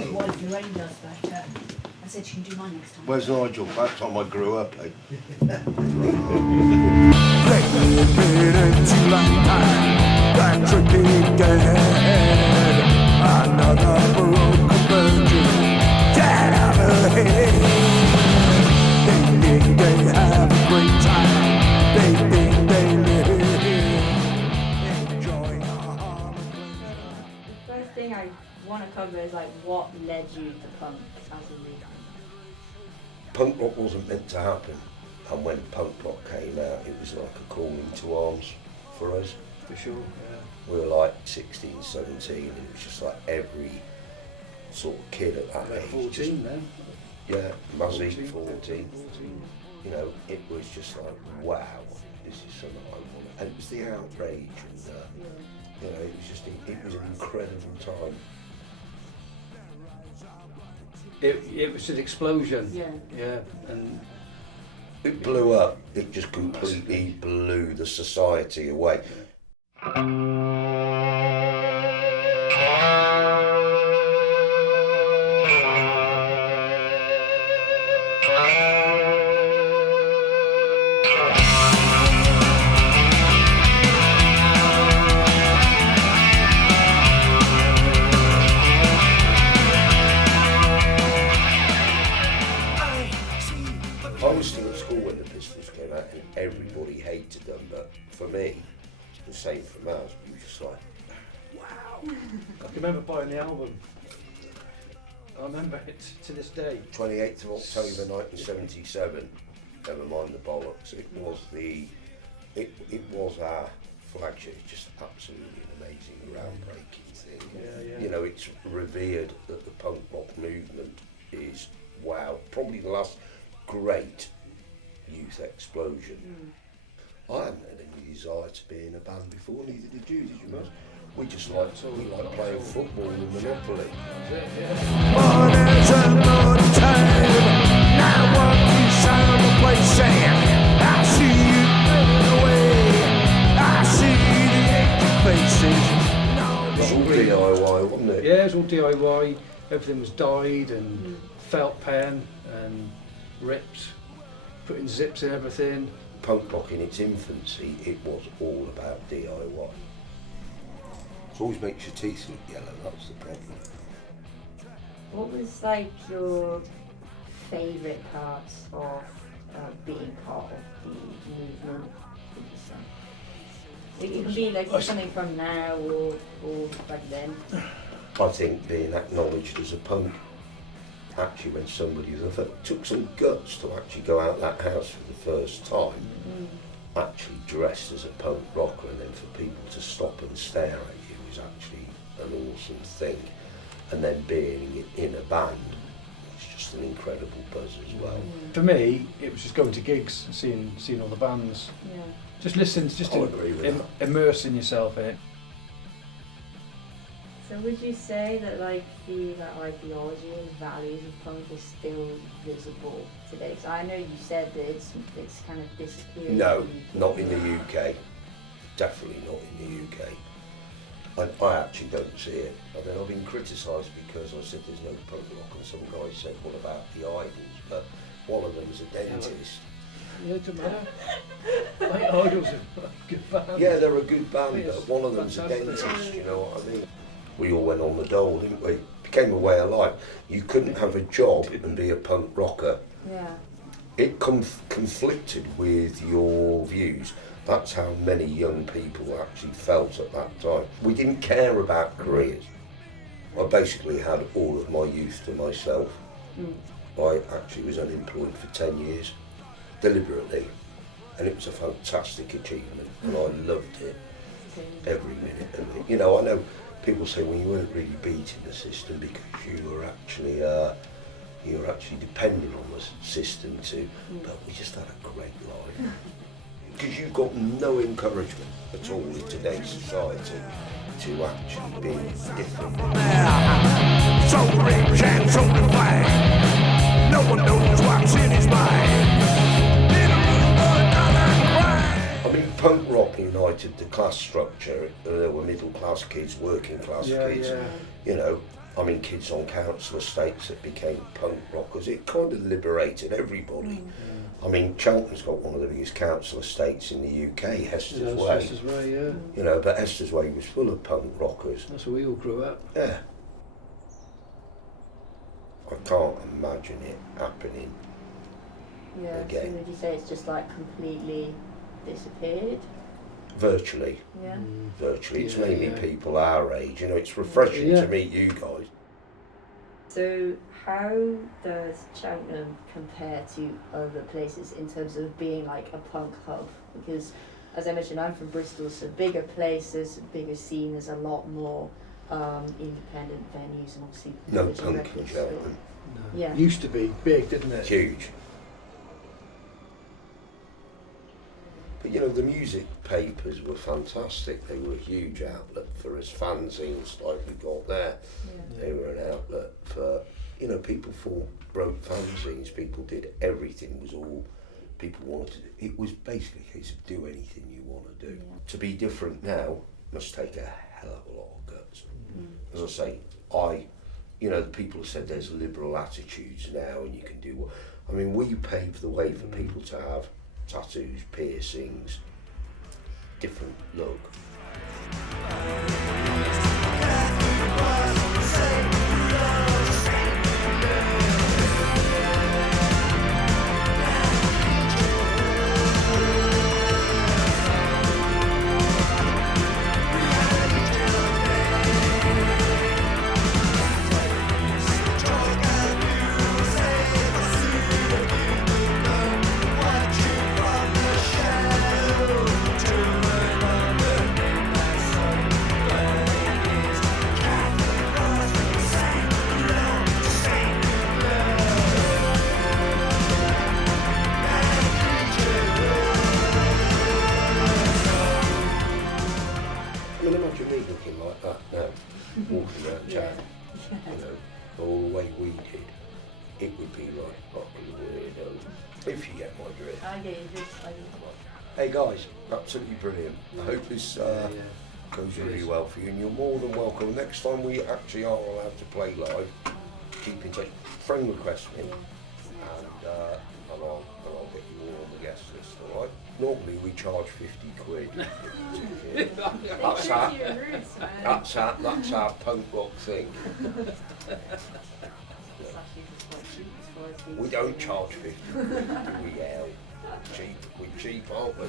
it was Lorraine does, but I said she can do mine next time. Where's Nigel? That time I grew up, eh? I want to cover is like what led you to punk as a youth. Punk rock wasn't meant to happen, and when punk rock came out, it was like a calling to arms for us. For sure, yeah. We were like 16, 17, and it was just like every sort of kid at that age. 14 just, then? Yeah, Muzzy, 14. You know, it was just like, wow, this is something I want. And it was the outrage, and you know, it was just, it was an incredible time. It was an explosion. Yeah. And it blew up. It just completely blew the society away. I was still at school when the Pistols came out and everybody hated them, but for me, the same for Mars, we were just like, wow. I can remember buying the album. I remember it to this day. 28th of October 1977, never mind the bollocks, it was our flagship, just absolutely an amazing, groundbreaking thing. Yeah. You know, it's revered that the punk rock movement is, wow, probably the last great youth explosion. I hadn't had any desire to be in a band before, neither did you, Maz? We just liked playing football and Monopoly. It was all DIY, wasn't it? Yeah, it was all DIY. Everything was dyed and felt pen and ripped, putting zips in everything. Punk rock in its infancy, it was all about DIY. It always makes your teeth look yellow, that's the problem. What was like your favourite parts of being part of the movement? It can be like something from now or back then. I think being acknowledged as a punk, actually when somebody took some guts to actually go out that house for the first time, actually dressed as a punk rocker, and then for people to stop and stare at you was actually an awesome thing. And then being in a band, it's just an incredible buzz as well. For me, it was just going to gigs, seeing all the bands. Yeah. Just listen, immersing yourself in it. So would you say that like that ideology and values of punk is still visible today? Because I know you said that it's kind of disappeared. No, not in the UK. Definitely not in the UK. I actually don't see it. I mean, I've been criticised because I said there's no punk rock, and some guy said, what about the Idols? But one of them's a dentist. Yeah, it doesn't matter. I think Idols are a good band. Yeah, they're a good band, but one of them's fantastic. a dentist, you know what I mean? We all went on the dole, didn't we? It became a way of life. You couldn't have a job and be a punk rocker. Yeah. It conflicted with your views. That's how many young people actually felt at that time. We didn't care about careers. I basically had all of my youth to myself. I actually was unemployed for 10 years, deliberately, and it was a fantastic achievement, and I loved it every minute of it. You know, I know people say, well, you weren't really beating the system because you were actually dependent on the system too, but we just had a great life. Because you've got no encouragement at all in today's society to actually be different. So rich and so defined, no one knows what's in his mind. I mean, punk rock united the class structure. There were middle class kids, working class kids. Yeah. You know, I mean, kids on council estates that became punk rockers. It kind of liberated everybody. I mean, Cheltenham's got one of the biggest council estates in the UK, Hester's Way. Hester's Way, yeah. You know, but Hester's Way was full of punk rockers. That's where we all grew up. Yeah. I can't imagine it happening. Yeah. Again. So would you say it's just like completely disappeared? Virtually. Yeah. Virtually. It's Yeah, mainly yeah. people our age. You know, it's refreshing Yeah. to meet you guys. So how does Cheltenham compare to other places in terms of being like a punk hub? Because as I mentioned, I'm from Bristol, so bigger places, bigger scene, there's a lot more independent venues and obviously No Virgin punk in Records, Cheltenham. but- Yeah. Used to be big, didn't it? Huge. But you know, the music papers were fantastic. They were a huge outlet for us fanzines like we got there. Yeah. They were an outlet for, you know, people wrote fanzines. People did everything. Was all people wanted to do. It was basically a case of do anything you want to do. Yeah. To be different now must take a hell of a lot of guts. Mm. As I say, you know, the people have said there's liberal attitudes now and you can do what. I mean, we paved the way for people to have tattoos, piercings, different look. I mean, imagine me looking like that now, walking around town, you know, all the way we did. It would be like fucking weirdo, if you get my drift. I get you, I get you. Hey guys, absolutely brilliant. I hope this goes really well for you, and you're more than welcome. Next time we actually are allowed to play live, keep in touch. Friend request me, and I'll get you all on the guest list, alright? Normally we charge 50 quid. That's our punk rock thing. We don't charge 50 quid, do we, Al? We're cheap, aren't we?